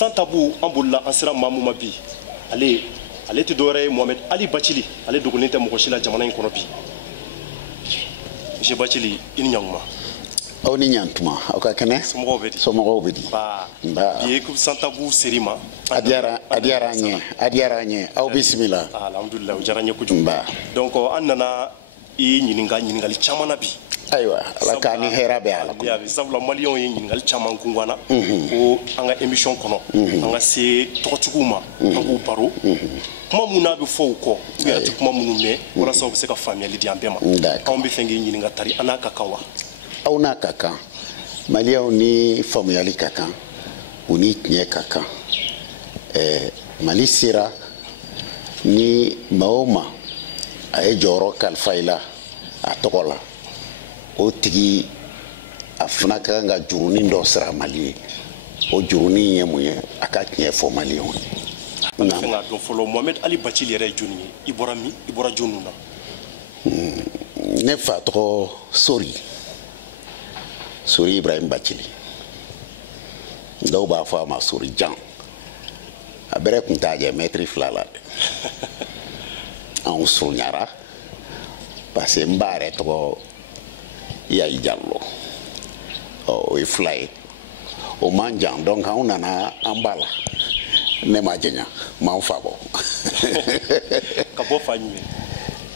sans tabou an bolila an sera maa min ma bi ale tɛ dɔwɛrɛ ye Mohamed Ali Bacili ale dogolen tɛ mɔgɔ si la jamana in kɔnɔ bi monsieur Bacili i ni ɲantuma aw ni ɲantuma aw ka kɛnɛ somɔgɔw bɛ di somɔgɔw bɛ di bi ye sans tabou seri ma a diyara an ye aw bisimila alhamdulillah o diyara n ye kojugu donc an nana i ɲiningali caman na bi ayiwa ala k'a ni hɛrɛ bɛ ala kɔnɔ sabula maliyɛnw ye ɲiningali caman kunganna ko an ka émission kɔnɔ an ka se tɔgɔtigiw ma an k'u baro kuma mun n'a bɛ fɔ u kɔ u yɛrɛ tɛ kuma minnu mɛn walasa u bɛ se ka faamuyali di an bɛɛ ma anw bɛ fɛ k'i ɲininka tari an n'a ka kan wa aw n'a ka kan maliyɛnw ni faamuyali ka kan u ni tiɲɛ ka kan mali sera ni maa o maa a ye jɔyɔrɔ kalifa i la a tɔgɔ la o tigi a fana ka kan ka jurunin dɔ sira mali ye o jurunin ye mun ye a ka tiɲɛ fɔ maliyɛnw ye an bɛ fɛ k'a dɔn fɔlɔ Mohamed Ali Bacili yɛrɛ ye jɔnni ye i bɔra min i bɔra jɔnniw na ne fa tɔgɔ Sori Ibrahim Bacili dɔw b'a fɔ a ma Sori Jan a bɛrɛ tun t'a jɛ mɛtiri 2 la anw surunyara parce que n ba yɛrɛ tɔgɔ Yayi Jallo o ye 2 ye o man jan donc anw nana an ba la ne ma jɛnya m'an fa bɔ ka bɔ fa jumɛn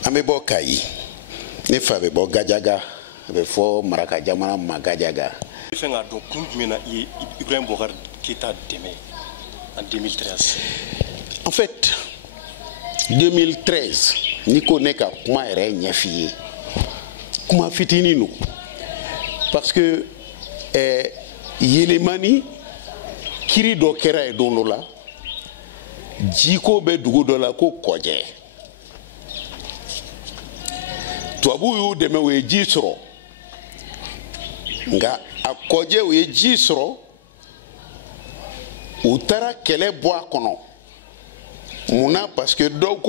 an bɛ bɔ Kayi ne fa bɛ bɔ Gajaga a bɛ fɔ Maraka jamana ma Gajaga i fɛ k'a dɔn kun jumɛn na i ye Ibrahim Boubacar Keïta dɛmɛ en 2013 en fait 2013 ni ko ne ka kuma yɛrɛ ɲɛf'i ye kuma fitinin don parce que yelemani kiri dɔ kɛra ye don dɔ la jiko bɛ dugu dɔ la ko kɔjɛ tubabuw y'u dɛmɛ u ye ji sɔrɔ nka a kɔjɛ u ye ji sɔrɔ u taara kɛlɛ bɔ a kɔnɔ munna parce que dɔw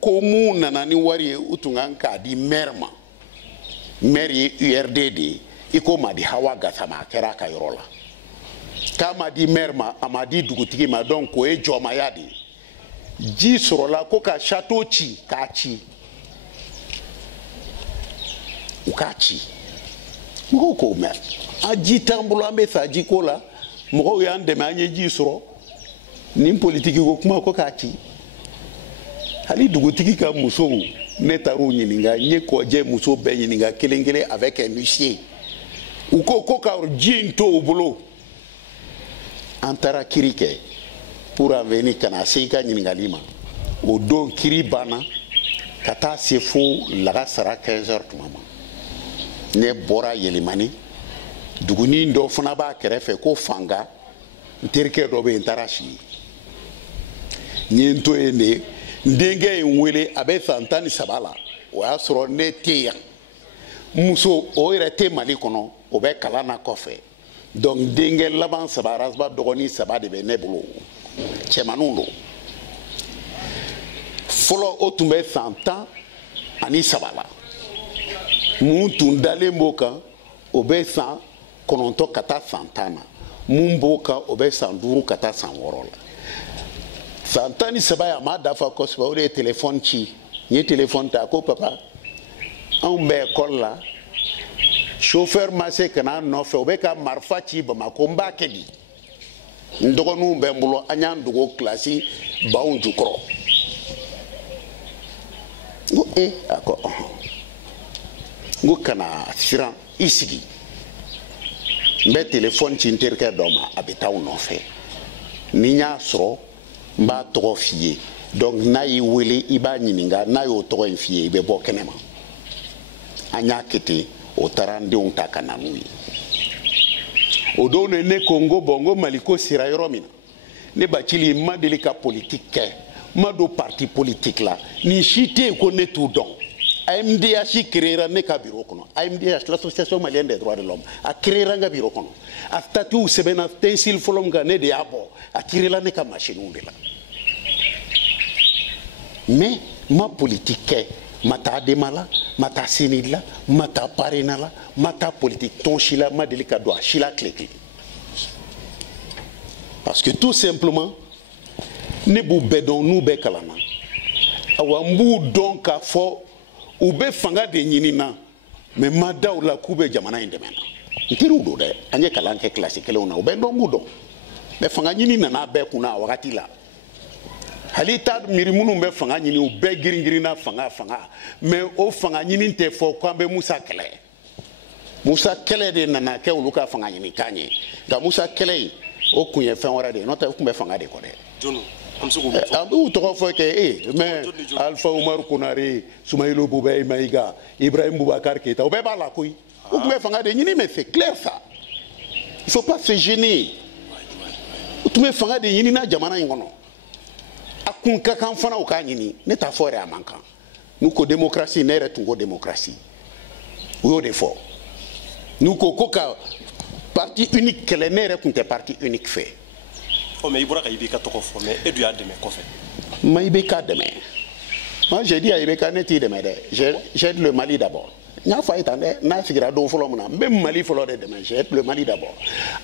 ko mun nana ni wari ye u tun kan k'a di maire ma maire ye URD de ye i ko Madi Hawa Gassama a kɛra a ka yɔrɔ la k'a ma di maire ma a ma di dugutigi ma donc o ye jɔnmaya de ye ji sɔrɔla ko ka château ci k'a ci u k'a ci mɔgɔw ko mɛ a ji t'an bolo an bɛ sa jiko la mɔgɔw y'an dɛmɛ an ye ji sɔrɔ nin politiki ko kuma ko k'a ci hali dugutigi ka musow ne taar'u ɲininka n ye kɔjɛ muso bɛɛ ɲininka kelen kelen avec un huissier u ko ka ji in to u bolo an taara kiri kɛ pour en venir ka na se i ka ɲininkali ma o don kiri banna ka taa se fo lagasara 15 heures tuma ma ne bɔra yelemani dugunin dɔ fana b'a kɛrɛfɛ ko fanga n terikɛ dɔ bɛ yen n taara si n ye n to yen de n denkɛ ye n wele a bɛ san 13 la o y'a sɔrɔ ne tɛ yan muso o yɛrɛ tɛ Mali kɔnɔ o bɛ kalan na kɔfɛ donc denkɛ laban 3 arasaba dɔgɔnin 3 de bɛ ne bolo cɛmanninw don fɔlɔ o tun bɛ san 13 la mun tun dalen b'o kan o bɛ san 9 ka taa san 10 na mun b'o kan o bɛ san 5 ka taa san 6 la san 13 ye a ma dafa kosɛbɛ o de ye téléphone ci n ye téléphone ta ko papa anw bɛ école la chauffeur ma se ka na nɔfɛ o bɛ ka marifa ci Bamako n b'a kɛ di n dɔgɔninw bɛ n bolo an y'an dogo kilasi baw jukɔrɔ n ko a ko n ko kana siran i sigi n bɛ téléphone ci n terikɛ dɔ ma a bɛ taa u nɔfɛ ni n y'a sɔrɔ n b'a tɔgɔ f'i ye donc n'a y'i wele i b'a ɲininka n'a y'o tɔgɔ in f'i ye i bɛ bɔ kɛnɛma an y'a kɛ ten o taara n denw ta ka na n'u ye o don de ne ko n ko bon n ko Mali ko sera yɔrɔ min na ne Bacili n ma deli ka politique kɛ n ma don parti politique la nin si tɛ yen ko ne t'u dɔn AMDH créera ne ka bureau kɔnɔ AMDH l'association malienne des droits de l'homme a créera n ka bureau kɔnɔ a statut sɛbɛnna stencil fɔlɔ min kan ne de y'a bɔ a créera ne ka machine de la mais n ma politique kɛ n ma taa Adema la n ma taa Seni la n ma taa Parena la n ma taa politique tɔn si la n ma deli ka don a si la tile kelen Parce que tout simplement, ne b'u bɛɛ dɔn n'u bɛɛ kalanna. Awa n b'u dɔn k'a fɔ u bɛ fanga de ɲinina mais ma da u la k'u bɛ jamana in dɛmɛ na. N teriw don dɛ, an ye kalan kɛ kilasi kelenw na, u bɛ dɔn b'u dɔn. Mais fanga ɲini nana bɛɛ kunna a wagati la. Hali t'a miiri minnu bɛ fanga ɲini u bɛɛ girin-girinna fanga mais o fanga ɲini tɛ fɔ k'an bɛ Musa kɛlɛ. Musa kɛlɛ de nana kɛ olu ka fanga ɲini kan ye. Nka Musa kɛlɛ in o kun ye fɛn wɛrɛ de ye, n'o tɛ u kun bɛ fanga de kɔ dɛ. An b'u tɔgɔ fɔ kɛ mais Alpha Umar Konare, Soumaïlo Boubé Maïga, Ibrahim Boubacar Keïta, u bɛɛ b'a la koyi. U kun bɛ fanga de ɲini mais c'est clair ça. Il faut pas se gêner. U tun bɛ fanga de ɲini na jamana in kɔnɔ. A kun ka kan fana u k'a ɲini, ne t'a fɔ yɛrɛ a man kan. N'u ko démocratie, ne yɛrɛ tun ko démocratie. U y'o de fɔ. N'u ko ko ka parti unique kɛlɛ, ne yɛrɛ tun tɛ parti unique fɛ. Mais i bɔra ka IBK tɔgɔ fɔ, mais e dun y'a dɛmɛ kɔfɛ. Ma IBK dɛmɛ. Moi j'ai dit à IBK ne t'i dɛmɛ dɛ. J'aide le Mali d'abord. N y'a fɔ a ye tan dɛ, n'a sigira don fɔlɔ min na, n bɛ Mali fɔlɔ de dɛmɛ. J'aide le Mali d'abord.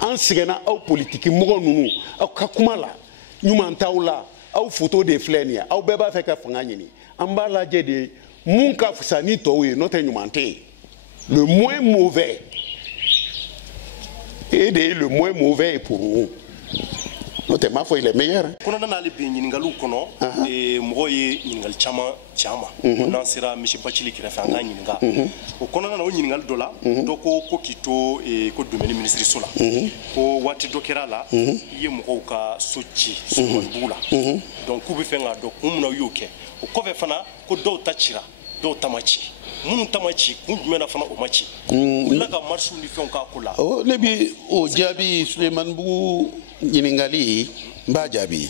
An sɛgɛnna aw politiki mɔgɔ ninnu, aw ka kuma la, ɲuman t'aw la, aw photo de filɛ nin ye, aw bɛɛ b'a fɛ ka fanga ɲini. An b'a lajɛ de mun ka fisa ni tɔw ye, n'o tɛ ɲuman tɛ yen. Le moins mauvais. Et le moins mauvais est pour nous. N'o ma fɔ il est meilleur. Kɔnɔna n'ale bɛ ɲininkaliw kɔnɔ, mɔgɔw ye ɲininkali caman ci an ma. N'an sera Misi Bacili kɛrɛfɛ an k'a ɲininka. O kɔnɔna na o ɲininkali dɔ la, dɔ ko k'i to ko domaine ministre la. Ko waati dɔ kɛra la, i ye mɔgɔw ka so ci Solomani-Bugu la. Donc k'u bɛ fɛ k'a dɔn kun min na u y'o kɛ. O kɔfɛ fana ko dɔw ta cira, dɔw ta ma ci. Minnu ta ma ci, kun jumɛn na fana o ma ci. U la ka marche ni fɛnw k'a ko la. Ne bi o jaabi Solomani-Bugu ɲininkali n b'a jaabi.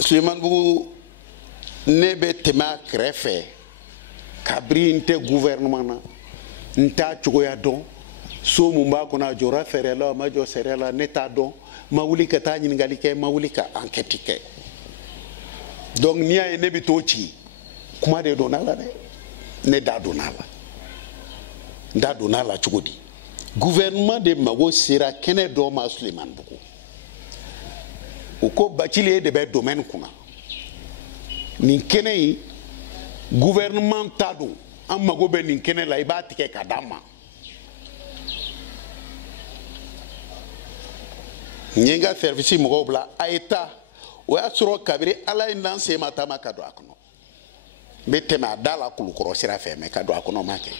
Solomani-Bugu ne bɛ tɛmɛ a kɛrɛfɛ kabiri n tɛ gouvernement na n t'a cogoya dɔn, so mun b'a kɔnɔ a jɔra fɛɛrɛ la a ma jɔ sariya la ne t'a dɔn, ma wuli ka taa ɲininkali kɛ, ma wuli ka enquête kɛ. Donc n'i y'a ye ne bɛ t'o ci, kuma de donna la dɛ, ne da donna la. N da donna la cogo di? Gouvernement de mago sera kɛnɛ dɔ ma Solomani-Bugu. U ko Bacili de bɛ domaine kunna. Nin kɛnɛ in gouvernement ta don, an mago bɛ nin kɛnɛ la, i b'a tigɛ ka d'an ma. N ye n ka service mɔgɔw bila a ye taa, o y'a sɔrɔ kabiri Ala ye n'an sen ma taama ka don a kɔnɔ. N bɛ tɛmɛ a da la Kulukɔrɔ sira fɛ mais ka don a kɔnɔ ma kɛ.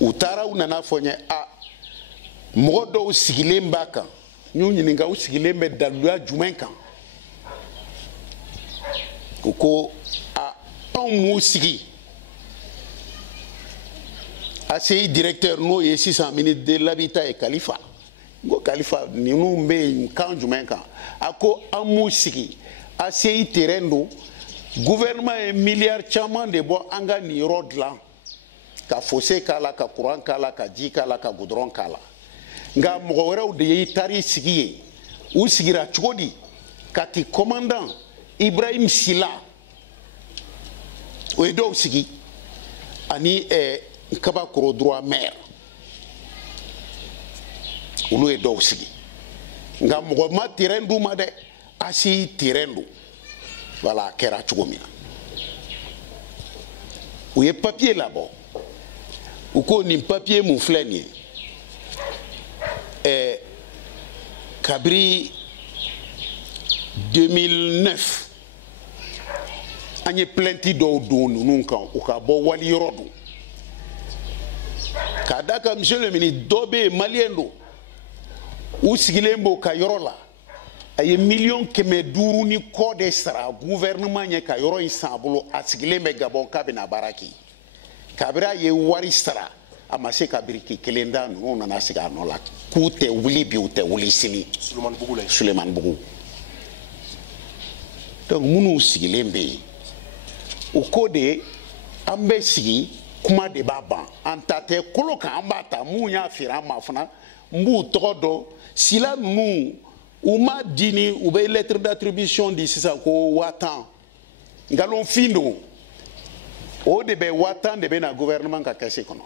U taara u nana fɔ n ye mɔgɔ dɔw sigilen b'a kan, n y'u ɲininka u sigilen bɛ daluya jumɛn kan. U ko anw m'u sigi ACI directeur n'o ye sisan ministre de l'habitat ye Kalifa. N ko Kalifa ninnu bɛ yen kan jumɛn kan? A ko an m'u sigi ACI terrain don, gouvernement ye miliyari caman de bɔ an ka nin yɔrɔ dilan, ka fossé k'a la, ka courant k'a la, ka ji k'a la, ka goudron k'a la. Nka mɔgɔ wɛrɛw de ye taar'i sigi yen, u sigira cogo di? Kati commandant Ibrahim Sila o ye dɔw sigi ani Kabakoro droit maire olu ye dɔw sigi. Nka mɔgɔ ma terrain d'u ma dɛ, ACI terrain don. Voilà a kɛra cogo min na. U ye papier labɔ, u ko nin papier mun filɛ nin ye kabiri 2009 an ye plainte dɔw don ninnu kan u ka bɔ wali yɔrɔ don. K'a da kan monsieur le ministre dɔ bɛ yen maliyɛn don, u sigilen b'o ka yɔrɔ la, a ye $500,000 ni kɔ de sara gouvernement ɲɛ ka yɔrɔ in san a bolo, a sigilen bɛ Gabon k'a bɛna baara kɛ. Kabiri a ye wari sara a ma se ka biriki kelen da, ninnu nana sigi a nɔ la k'u tɛ wuli bi u tɛ wuli sini. Solomani-Bugu. Donc minnu sigilen bɛ yen u ko de an bɛ sigi, kuma de b'a ban, an ta tɛ kolo kan, an b'a ta, mun y'a feere an ma fana n b'u tɔgɔ dɔn. Sila ninnu u ma di ni u bɛ lettre d'attribution di sisan ko 1000 nkalonfin don, o de bɛ 1000 de bɛ na gouvernement ka kɛsi kɔnɔ.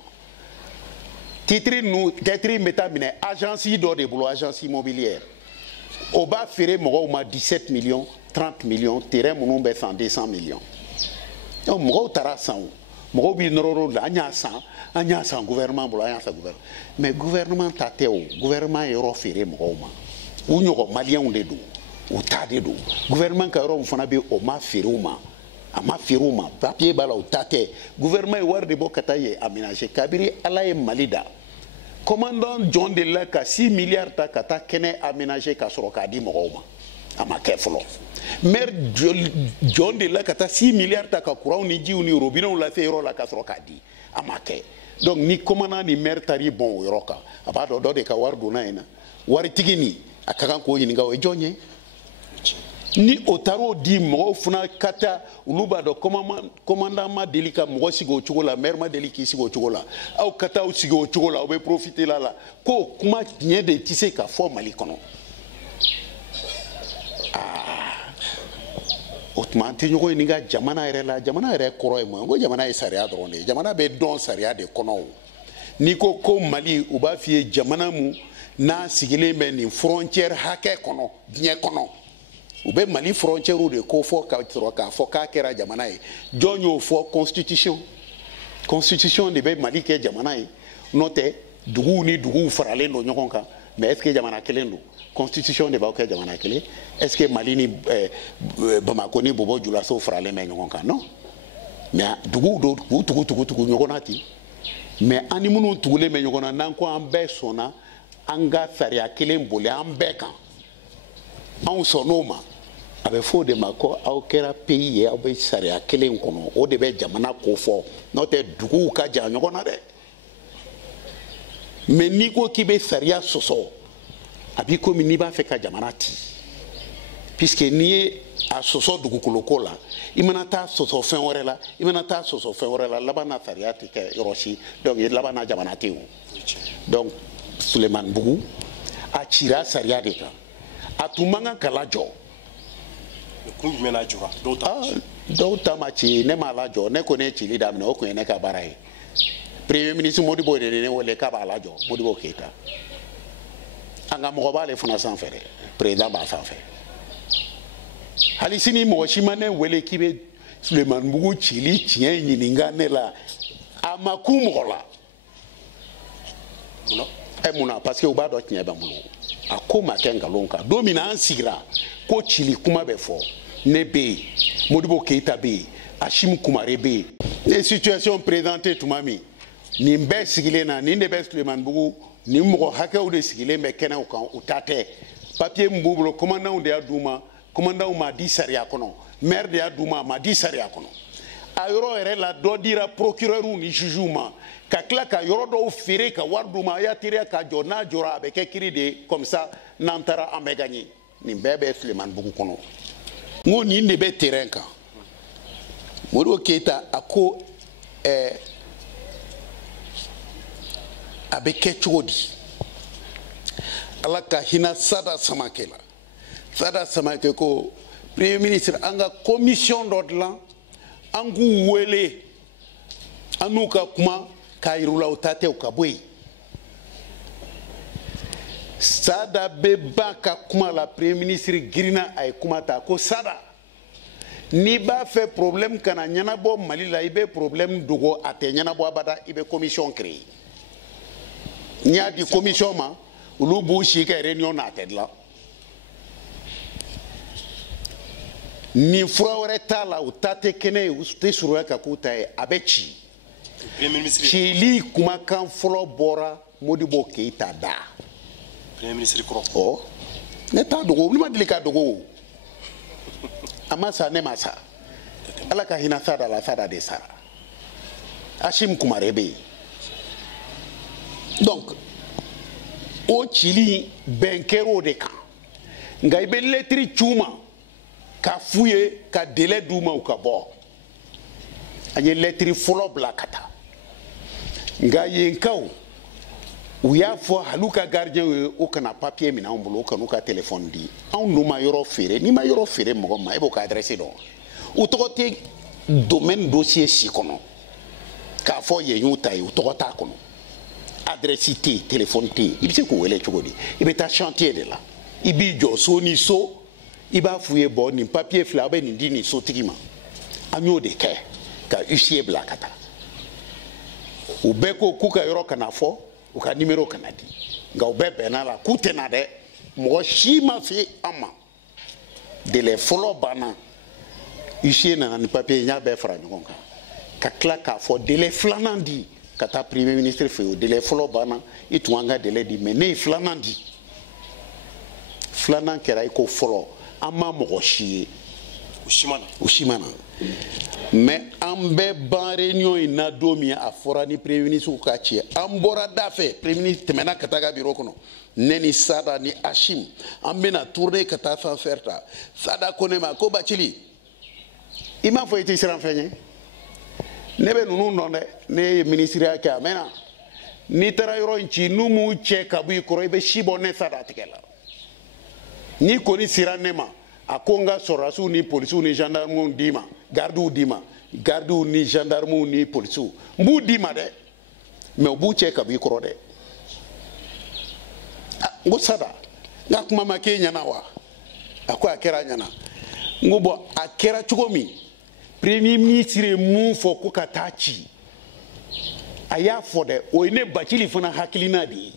titre nous titre métamine agence d'or de boulot agence immobilière au bas ferré mo 17 millions 30 millions terrain mon be 200 millions donc mo tara 100 mo bi nororo la anya 100 gouvernement bolo anya 100 gouvernement mais gouvernement tateo gouvernement euro ferré mo ma ou nyoko malien de do ou tade do gouvernement ka euro fona be o ma ferré ma ama firuma papier bala utate gouvernement war de bokataye aménager kabiri alaye malida commandant John de la ka 6 milliards ta kata kene aménager ka soro ka di mogoma ama keflo maire John de la kata 6 milliards ta ka courant ni jiu ni robinet la fe la ka soro ka di ama ke donc ni commandant ni maire tari bon yoroka aba do de ka war duna ina war tigini akakan ko yini ngaw jonye ni otaro di mo funa kata uluba do commandant ma delika mo sigo chugola maire ma deliki sigo chugola au kata o sigo chugola o be profiter la ko kuma tien de tissé ka fo mali kono otman te nyoko ni ga jamana ere koro e mo ngo jamana e saria drone jamana be don saria de kono ni ko mali u ba fie jamana mu na sigile me ni frontière hake kono bien kono ou bien Mali frontière ou de Kofo ka kera jamana e jonyo fo constitution de be Mali ke jamana e note dugu farale no nyokonka mais est-ce que jamana kelendo constitution de ba ke jamana kele est-ce que Mali ni Bamako ni bobo jula so farale me nyokonka non mais dugu nyokonati mais animunu tugule me nyokona nanko ambe sona anga faria kele mbole ambe kan an sonoma abe fo de mako aw kera pays ye aw be saria kelen kono o de be jamana ko fo no te dugu ka ja nyogona de mais ni ko ki be saria soso abi ko mi ni ba fe ka jamana ti puisque ni a soso dugu koloko la imana ta soso fen wore la labana saria ti ke roshi donc labana jamana ti donc Suleiman Bougou a tira saria de ka atumanga kalajo kumena jura dota machi ne malajo ne ko ne chili da no ko ne ka barai premier ministre Modibo de ne wole ka balajo Modibo Keita anga mo bale funa san fere président ba san fere halisini mo shimane wele kibe Suleiman Bougou chili tien nyininga ne la amakumola muna parce que uba do tien ba mulo akoma kenga lonka domina ansigra ko chili kuma befo nebe Modibo Keita be Ashim Kumare be les situations présentées to mami ni mbe sigile na ni ndebe Suleiman Bougou ni mo haka o de sigile me kena o kan utate papier mbubulo commandant de aduma commandant ma di saria kono maire de aduma ma di saria kono ayoro ere la do dira procureur ni jugement ka klaka yoro do fere ka warduma ya tire ka jona jora be ke kiri de comme ça nantara ambe gagné ni bebe Suleiman Bougou kono ngoni ne be terrain ka Modibo Keita ako abeke chodi alaka hina sada samakela ko premier ministre anga commission d'ordre angu wele anuka kuma kairula utate ukabwe sada bebaka kuma la premier ministre girina ay kuma ta ko sada ni ba fait problème kana nyana bo Mali la ibe problème dugo ate nyana bo abada ibe commission créé nya di commission ma ulubu shi ka réunion na tête là ni frawre tala utate kene uste suru ka kuta abechi premier ministre chili kuma kan folo bora Modibo Keita da premier ministre ko oh neta dogo ni madilika dogo amasa ne masa alaka hina sada la sada de sara Ashim Kumare be donc o chili benkero de kan ngai be letri chuma ka fouye ka délai douma ou ka bo anye letri folo blakata nga yenkaw ou ya fo haluka gardien o kana papier mina on bolo kanu ka téléphone di on no ma yoro fere ni ma yoro fere mo ma e bo ka adresser do ou tokote domaine dossier si kono ka fo ye yuta e ou tokota kono adresse tɛ yen téléphone tɛ yen i bɛ se k'o wele cogo di i bɛ taa chantier de la i b'i jɔ so ni so i b'a f'u ye bɔn nin papier filɛ a bɛ nin di nin sotigi ma an y'o de kɛ ka huissier bila ka taa u bɛɛ ko k'u ka yɔrɔ kana fɔ u ka numéro kana di nka u bɛɛ bɛnna la k'u tɛna dɛ mɔgɔ si ma se an ma délai fɔlɔ banna huissier nana ni papier n y'a bɛɛ fara ɲɔgɔn kan ka tila k'a fɔ délai filanan di ka taa premier ministre fɛ yen o délai fɔlɔ banna i tun an ka délai di mais ne ye filanan di filanan kɛra i ko fɔlɔ an ma mɔgɔ si ye o si ma na mais an bɛ ban réunion in na don min a fɔra ni premier ministre ka ci an bɔra da fɛ premier ministre tɛmɛna ka taa ka bureau kɔnɔ ne ni Sada ni Hashim an bɛna tourner ka taa fan fɛ ta Sada ko ne ma ko Bacili i m'a fɔ i tɛ siran fɛn ye ne bɛ ninnu dɔn dɛ ne ye ministiriya kɛ a mɛnna n'i taara yɔrɔ in ci n'u m'u cɛ ka bɔ i kɔrɔ i bɛ si bɔ ne Sada tigɛ la n'i kɔni sera ne ma a ko n ka sɔrɔdasiw ni polisiw ni gendarmew d'i ma gardiw d'i ma gardiw ni gendarmew ni polisiw n b'u d'i ma dɛ mais u b'u cɛ ka bɔ i kɔrɔ dɛ n ko Sada n ka kuma ma k'e ɲɛna wa a ko a kɛra a ɲɛna n ko bɔn a kɛra cogo min premier ministre ye mun fɔ ko ka taa ci a y'a fɔ dɛ o ye ne Bacili fana hakilina de ye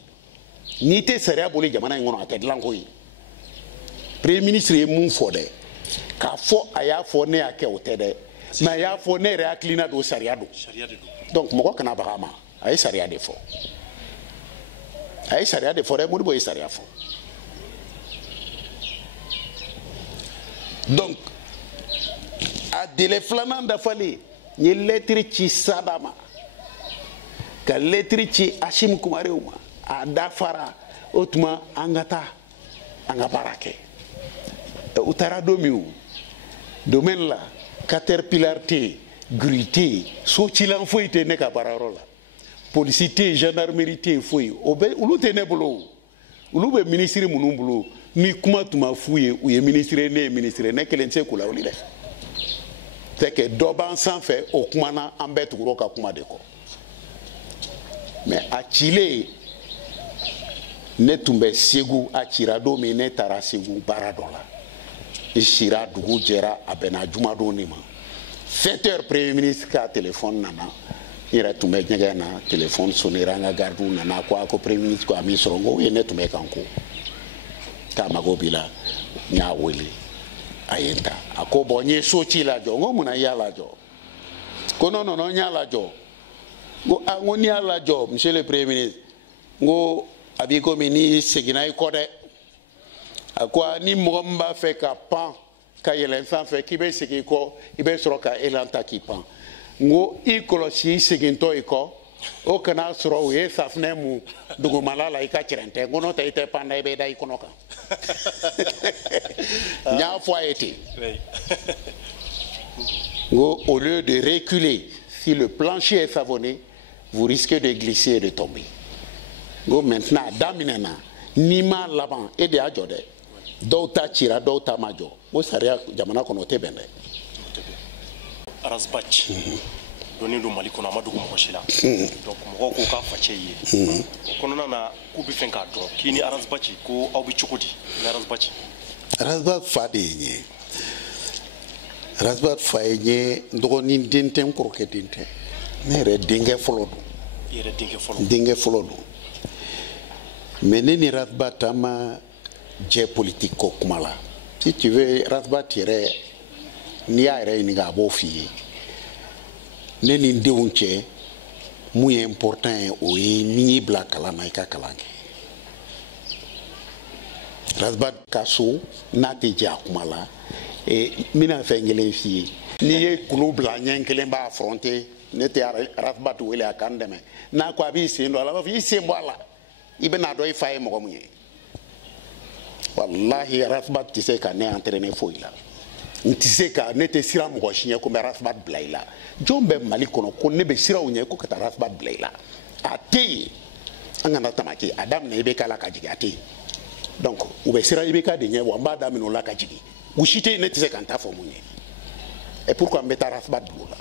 n'i tɛ sariya boli jamana in kɔnɔ a tɛ dilan ko ye premier ministre ye mun fɔ dɛ k'a fɔ a y'a fɔ ne y'a kɛ o tɛ dɛ mais a y'a fɔ ne yɛrɛ hakilina don sariya don donc mɔgɔ kana baga a ma a ye sariya de fɔ a ye sariya de fɔ dɛ Modibo ye sariya fɔ donc a délai filanan dafalen n ye lettre ci Sada ma ka lettre ci Hashim Kumarew ma a dafara o tuma an ka taa an ka baara kɛ u taara don min domaine la Caterpillar tɛ yen grue tɛ yen so cilan foyi tɛ ne ka baarayɔrɔ la polisi tɛ yen gendarmerie tɛ yen foyi o bɛ olu tɛ ne bolo olu bɛ ministre minnu bolo ni kuma tun ma f'u ye u ye ministre ye ne ye ministre ye ne kelen tɛ se k'u lawuli dɛ c'est que dɔ b'an sanfɛ o kumana an bɛɛ tugura ka kuma de kɔ mais a cilen ne tun bɛ Segu a cira don min ne taara Segu baara dɔ la i sira dugu jɛra a bɛnna jumadon de ma 7h premier ministre ka téléphone nana n yɛrɛ tun bɛ ɲɛgɛn na téléphone sonnera an ka gardiw nana ko a ko premier ministre ko a m'i sɔrɔ n ko ye ne tun bɛ kan ko k'a mago b'i la n y'a wele a ye n ta a ko bon n ye so ci lajɔ n ko munna i y'a lajɔ ko non non non n y'a lajɔ n ko ah n ko n'i y'a lajɔ monsieur le premier ministre n ko a b'i komi n'i seginna i kɔ dɛ a ko ni mɔgɔ min b'a fɛ ka pan ka yɛlɛn sanfɛ k'i bɛ segin i kɔ i bɛ sɔrɔ ka élan ta k'i pan n ko i kɔlɔsi i segintɔ i kɔ o kana sɔrɔ u ye safunɛ mun dugumala la i ka cɛrɛntɛ n ko n'o tɛ i tɛ pan dɛ i bɛ da i kɔnɔ kan n y'a fɔ a ye ten n ko au lieu de reculer si le plancher est savonné vous risquez de glisser et de tomber n ko maintenant a daminɛna n'i m'a laban e de y'a jɔ dɛ dɔw ta cira dɔw ta ma jɔ o sariya jamana kɔnɔ o tɛ bɛn dɛ Arazbac donnen don Mali kɔnɔ a ma dogo mɔgɔ si la donc mɔgɔw ko k'a facɛ ye o kɔnɔna na k'u bɛ fɛ k'a dɔn k'i ni Arazbac ko aw bɛ cogo di ni Arazbac Arazbac fa de ye n ye Arazbac fa ye n ye n dɔgɔnin den tɛ n kɔrɔkɛ den tɛ ne yɛrɛ denkɛ fɔlɔ don i yɛrɛ denkɛ fɔlɔ don mais ne ni Arazbac an ma jɛ politique ko kuma la si tu veux Arazbac yɛrɛ n'i y'a yɛrɛ ɲininka a b'o f'i ye ne ni n denw cɛ mun ye important ye o ye ni y'i bila kalan na i ka kalan kɛ Arazbac ka so n'a tɛ jɛ a kuma la n bɛna fɛn kelen f'i ye n'i ye kulu bila ɲɛ kelen b'a affronter ne tɛ Arazbac wele a ka n dɛmɛ n'a ko a b'i sen don a la a b'a fɔ i sen bɔ a la i bɛna dɔn i fa ye mɔgɔ mun ye walahi Arazbac tɛ se ka ne entraîner foyi la n tɛ se ka ne tɛ siran mɔgɔ si ɲɛ ko n bɛ Arazbac bila i la jɔn bɛ Mali kɔnɔ ko ne bɛ siran o ɲɛ ko ka taa Arazbac bila i la a tɛ yen an kana tamaki a daminɛ IBK la ka jigin a tɛ yen donc u bɛ siran IBK de ɲɛ wa n b'a daminɛ o la ka jigin u si tɛ yen ne tɛ se ka n ta fɔ mun ye et pourquoi n bɛ taa Arazbac bila o la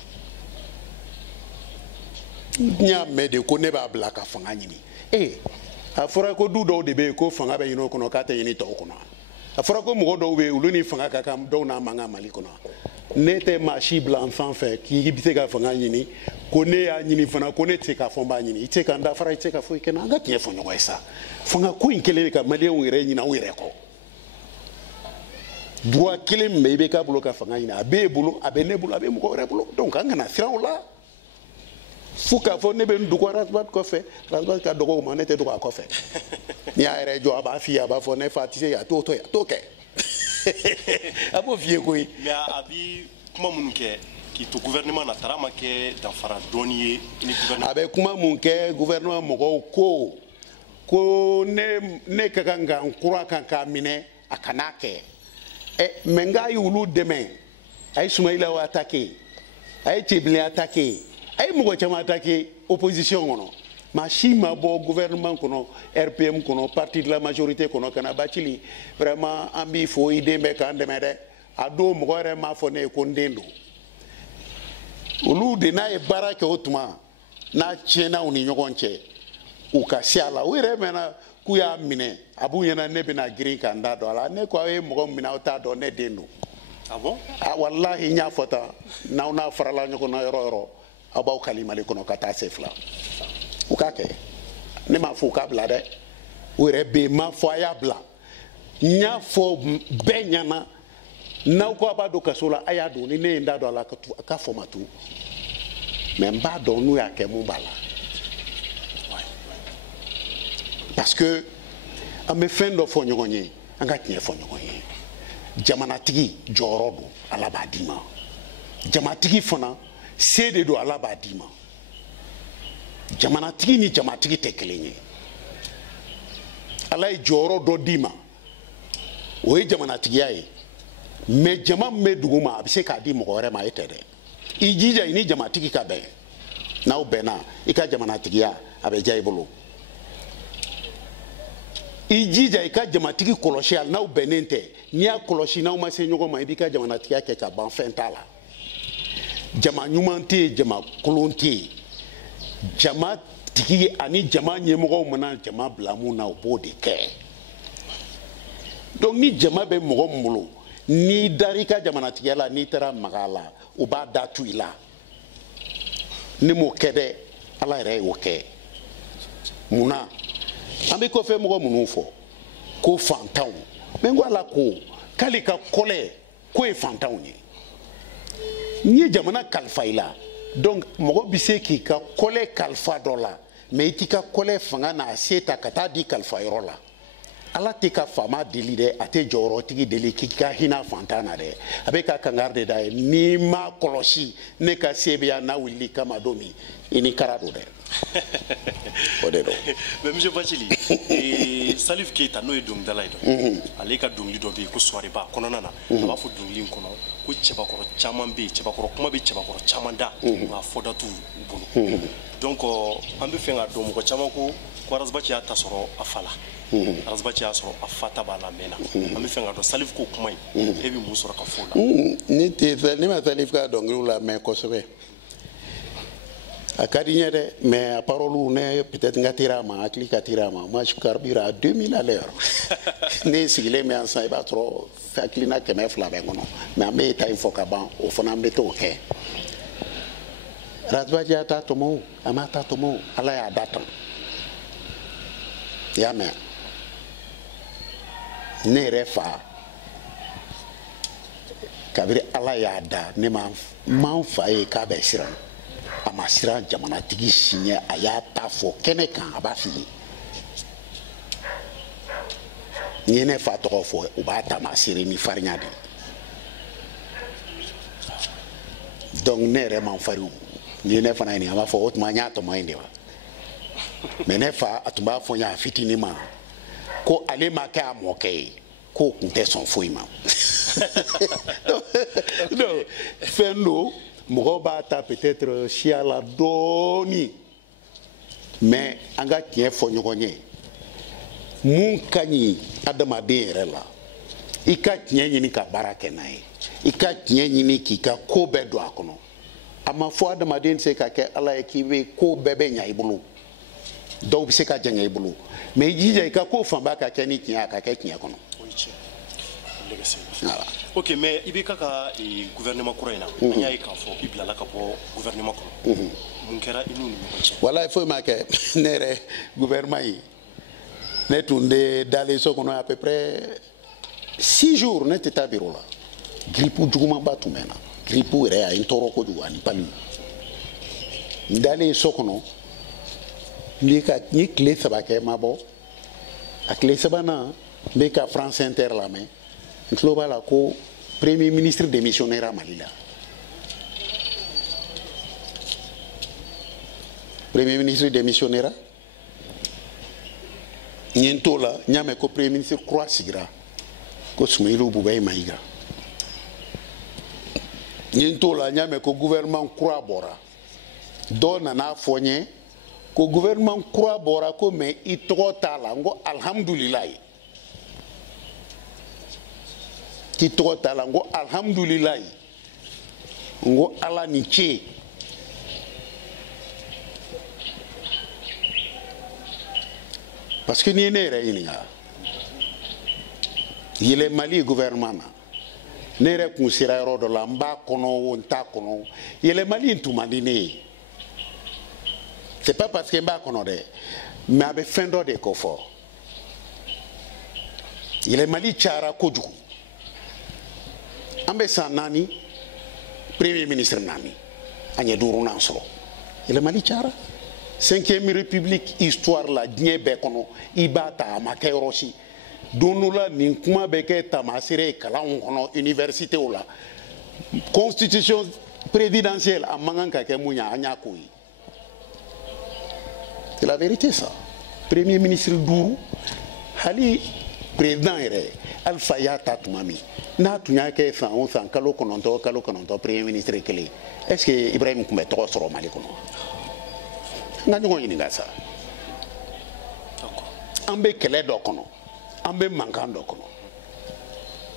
nya me de ko ne b'a bila ka fanga ɲini a fɔra ko du dɔw de bɛ yen ko fanga bɛ ɲini o kɔnɔ k'a tɛ ɲini tɔw kɔnɔ a fɔra ko mɔgɔ dɔw bɛ yen olu ni fanga ka kan dɔw n'a man kan Mali kɔnɔ ne tɛ maa si bila n sanfɛ k'i bɛ se ka fanga ɲini ko ne y'a ɲini fana ko ne tɛ se k'a fɔ n b'a ɲini i tɛ se ka n dafara i tɛ se ka foyi kɛ n na an ka tiɲɛ fɔ ɲɔgɔn ye sa fanga ko in kelen ka maliyɛnw yɛrɛ ɲina u yɛrɛ kɔ droit kelen min bɛ i bɛ k'a bolo ka fanga ɲini a bɛ e bolo a bɛ ne bolo a bɛ mɔgɔ wɛrɛ bolo donc an kana siran o la fo k'a fɔ ne bɛ n dogo Razbat kɔfɛ Razbat ka dɔgɔ o ma ne tɛ dogo a kɔfɛ n'i y'a yɛrɛ jɔ a b'a f'i ye a b'a fɔ ne fa tɛ se a t'o to yen a t'o kɛ a b'o f'i ye koyi. mais a bi kuma minnu kɛ k'i to gouvernement na tara ma kɛ danfara dɔɔni ye ni gouvernement. a bɛ kuma mun kɛ gouvernement mɔgɔw ko ne ka kan ka n kura kan k'a minɛ a kana kɛ mais n k'a ye olu dɛmɛ a ye Soumaïla attaqué a ye Tchebile attaqué a ye mɔgɔ caman attaqué opposition kɔnɔ maa si ma bɔ gouvernement kɔnɔ RPM kɔnɔ parti de la majorité kɔnɔ ka na Bathily vraiment an b'i fo i den bɛ k'an dɛmɛ dɛ a don mɔgɔ yɛrɛ m'a fɔ ne ye ko n den don olu de n'a ye baara kɛ o tuma n'a tiɲɛna u ni ɲɔgɔn cɛ u ka se a la u yɛrɛ mɛnna k'u y'a minɛ a b'u ɲɛna ne bɛna girin ka n da don a la ne ko aw ye mɔgɔ minɛ aw t'a dɔn ne den don ah bon walahi n y'a fɔ tan n'aw n'a farala ɲɔgɔn na yɔrɔ o yɔrɔ aw b'aw kali Mali kɔnɔ ka taa se fila u k'a kɛ ne m'a fɔ u k'a bila dɛ u yɛrɛ bɛ yen n m'a fɔ a y'a bila n y'a fɔ bɛɛ ɲɛna n'aw ko a b'a don kaso la a y'a don ni ne ye n da don a la a ka fɔ ma tu mais n b'a dɔn n'u y'a kɛ mun b'a la parce que an bɛ fɛn dɔ fɔ ɲɔgɔn ye an ka tiɲɛ fɔ ɲɔgɔn ye jamanatigi jɔyɔrɔ don Ala b'a d'i ma jamanatigi fana se de don Ala b'a d'i ma jamanatigi ni jamanatigi tɛ kelen ye Ala ye jɔyɔrɔ dɔ d'i ma o ye jamanatigiya ye mais jama min bɛ dugu ma a bɛ se k'a di mɔgɔ wɛrɛ ma e tɛ dɛ i jija i ni jamanatigi ka bɛn n'aw bɛnna i ka jamanatigiya a bɛ diya i bolo i jija i ka jamanatigi kɔlɔsi hali n'aw bɛnnen tɛ n'i y'a kɔlɔsi n'aw ma se ɲɔgɔn ma i b'i ka jamanatigiya kɛ ka ban fɛn t'a la jama ɲuman tɛ yen jama kolon tɛ yen jama tigi ani jama ɲɛmɔgɔw mana jama bila mun na u b'o de kɛ donc ni jama bɛ mɔgɔ min bolo n'i dar'i ka jamanatigiya la n'i taara maga a la u b'a da tu i la ne m'o kɛ dɛ Ala yɛrɛ y'o kɛ munna an bɛ kɔfɛ mɔgɔ minnu fɔ ko fantanw mais n ko Ala ko k'ale ka kɔlɛ k'o ye fantanw ye n'i ye jamana kalifa i la donc mɔgɔ bɛ se k'i ka kɔlɛ kalifa dɔ la mais i t'i ka kɔlɛ fanga n'a se ta ka taa di kalifa yɔrɔ la Ala t'i ka faama deli dɛ a tɛ jɔyɔrɔtigi deli k'i ka hinɛ fantan na dɛ a bɛ ka kangari de da ye n'i ma kɔlɔsi ne ka se bɛ yan n'a wulili kama don min i ni kara don dɛ o de don. mais monsieur Bathily Salif Keita n'o ye dɔnkilidala ye dɛ ale ka dɔnkili dɔ bɛ yen ko Suwareba kɔnɔna na a b'a fɔ dɔnkili in kɔnɔ ko cɛbakɔrɔ caman bɛ yen cɛbakɔrɔ kuma bɛ cɛbakɔrɔ caman da nka fɔda t'u bolo donc an bɛ fɛ k'a dɔn mɔgɔ caman ko Razbat y'a ta sɔrɔ a fa la Razbat y'a sɔrɔ a fa ta b'a la mɛnna an bɛ fɛ k'a dɔn Salif ko kuma in e bɛ mun sɔrɔ ka fɔ o la. ne ma Salif ka dɔnkiliw la mɛn kosɛbɛ a ka di n ye dɛ mais a parole ne peut-être n ka teri a ma hakili ka teri a ma moi je carbure à 2000 à l'heure ne sigilen bɛ yan sisan i b'a sɔrɔ hakilina 200 bɛ n kɔnɔ mais an bɛ état in fɔ ka ban o fana an bɛ t'o kɛ Razbat y'a ta tɔmɔ o a ma ta tɔmɔ o Ala y'a da tan i y'a mɛn ne yɛrɛ fa kabiri Ala y'a da ne ma n fa ye k'a bɛ siran a ma siran jamanatigi si ɲɛ a y'a ta fɔ kɛnɛ kan a b'a f'i ye n'i ye ne fa tɔgɔ fɔ u b'a tamasere ni farinya de donc ne yɛrɛ man farin n'i ye ne fana ɲininka a b'a fɔ o tuma n y'a tɔmɔ in de wa mais ne fa a tun b'a fɔ n ye a fitinin ma ko ale ma kɛ a mɔkɛ ye k'o tun tɛ sɔn foyi ma donc fɛn don mɔgɔw b'a ta peut-être siya la dɔɔni mais an ka tiɲɛ fɔ ɲɔgɔn ye mun ka ɲi adamaden yɛrɛ la i ka tiɲɛ ɲini ka baara kɛ n'a ye i ka tiɲɛ ɲini k'i ka ko bɛɛ don a kɔnɔ a ma fɔ adamaden se ka kɛ ala ye k'i bɛ ko bɛɛ bɛ ɲa i bolo dɔw bɛ se ka jɛŋɛ i bolo mais i jija i ka ko fanba ka kɛ ni tiɲɛ a ka kɛ tiɲɛ kɔnɔ. Voilà. Ok, mais il y a un gouvernement coréen. Il y a un gouvernement coréen. Voilà, il faut que le gouvernement dans à peu près 6 jours, nous étions à bureau là. Grippe du Goumamba tout maintenant. Grippe est à un taureau du Anipali. Dans les sokono, ni clé sabake mabo, a clé sabana, mais qu'à France Inter la main. Global a ko premier ministre démissionnaire à Malila. Premier ministre démissionnaire. Niento la nyame ko premier ministre croix sigra. Ko Soumaïlou Boubay Maïga. Niento la nyame ko gouvernement croix bora. Don nana fonye ko gouvernement croix bora ko me itota la ngo alhamdulillah. Qui trota la ngo alhamdulillah ngo ala ni che parce que ni ne re ininga yele Mali gouvernement ne re kun sira ro do la mba kono wonta kono yele Mali ntumandine c'est pas parce que mba kono de mais abe fendo de kofo yele Mali chara kojuku ambe sa nani premier ministre nani anye duru nansoro ile Mali chara 5e république histoire la dnie be kono ibata amake roshi donula ni kuma beke tamasire kala kono université ola constitution présidentielle amanga ke munya anya koyi c'est la vérité ça premier ministre duru hali président ere Alpha Yata Tumami n'a tunya ke san kalo kononto premier ministre kele est-ce que Ibrahim Koumé to soro Mali kono nga ngongo ni ngasa ambe kele do kono ambe mankan do kono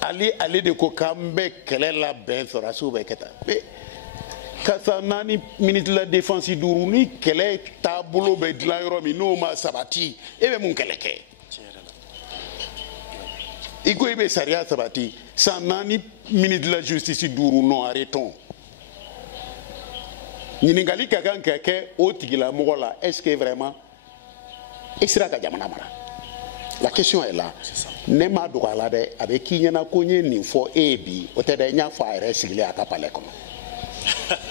ali de ko kambe kele la ben sora sube keta be kasa nani ministre la défense duru ni kele tabulo be dla yoro mi no ma sabati ebe mun kele ke Iko ibe saria sabati sans nani ministre de la justice duru non arrêtons Ningali kakan keke otigila mogola est-ce que vraiment Isra ka jamana mara la question est là ne ma dogala de avec qui nyana konye ni fo ebi o te de nya fo are sigile akapale kono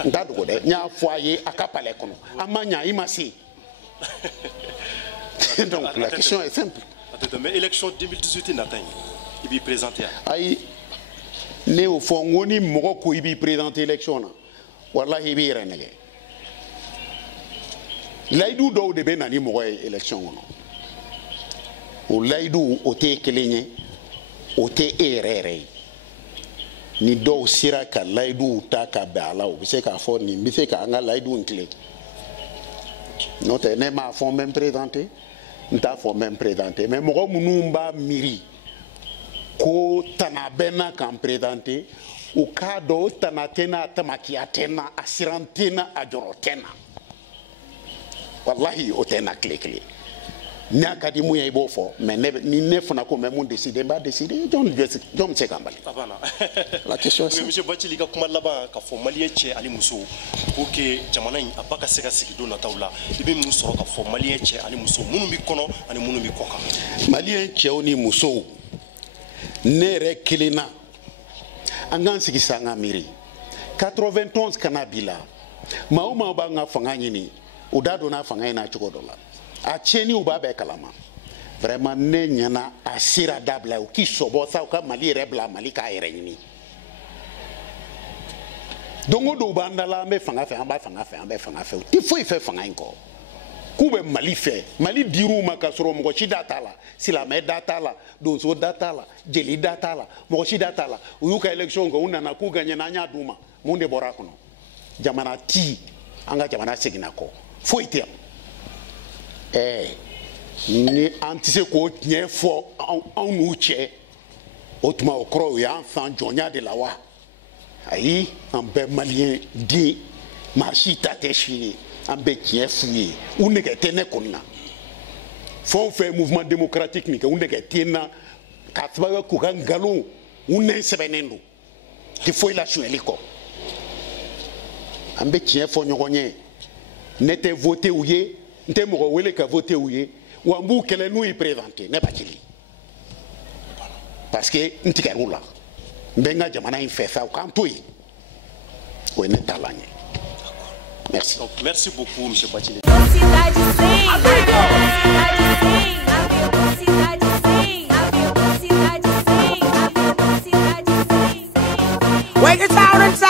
nda dogo de nya fo aye akapale kono amanya imasi donc la question est simple mais élection 2018 n'atteint il bi présenté ay ne au fond ngoni mogo ko ibi présenter élection na wallahi bi renege laidu do de benani mogo élection no o laidu o te kelenye o te erere ni do sira ka laidu ta ka bala o se ka fo ni bi se ka nga laidu nkle no te ne ma fo même présenter nta fo même présenter mais mogo munumba miri ko tanabena kan présenter o kado tanatena tamakiatena asirantena ajorotena wallahi o tena clé n'a ka di muya ibo fo mais ni ne fana ko même on décider ba décider jom se kambali la question est monsieur Bathily ka kuma laban ka fo malien cɛ ali muso ko ke jamana in a ba ka se ka sigi don nataw la i bɛ mun sɔrɔ ka fɔ malien cɛ ani muso minnu bɛ kɔnɔ ani minnu bɛ kɔ kan malien cɛw ni musow ne yɛrɛ kelenna an k'an sigi sa an ka miiri 91 kana bi la maa o maa b'an ka fanga ɲini o da donna fanga in na cogo dɔ la a tiɲɛni u b'a bɛɛ kalama vraiment ne ɲɛna a sira dabila u k'i sɔbɔ sa u ka mali yɛrɛ bila mali k'a yɛrɛ ɲini don o don u b'an dala an bɛ fanga fɛ an b'a fanga fɛ an bɛ fanga fɛ u tɛ foyi fɛ fanga in kɔ k'u bɛ mali fɛ mali dir'u ma ka sɔrɔ mɔgɔ si da t'a la silamɛ da t'a la donso da t'a la jeli da t'a la mɔgɔ si da t'a la u y'u ka élection kɛ u nana k'u ka ɲɛna an y'a d'u ma mun de bɔra a kɔnɔ jamana ti an ka jamana seginna kɔ foyi tɛ ni an tɛ se k'o tiɲɛ fɔ anw n'u cɛ o tuma o kɔrɔ o y'an fan jɔnya de la wa ayi an bɛɛ maliyɛn den marche ta te chine an bɛ tiɲɛ f'u ye u nɛgɛ tɛ ne kɔni na fɛn o fɛn mouvement démocratique min kɛ u nɛgɛ tɛ n na k'a sababu k'u ka nkalon u nɛn sɛbɛnnen don tɛ foyi la sonyɛli kɔ an bɛ tiɲɛ fɔ ɲɔgɔn ye ne tɛ voté u ye n tɛ mɔgɔ wele ka voté u ye wa n b'u kɛlɛ n'u y'i présenté ne b'a jeli parce que n tigɛr'u la n bɛ n ka jamana in fɛ sa u k'an to yen o ye ne taalan ye merci. Donc, merci beaucoup M. Bathily. Wait, it's out and sound.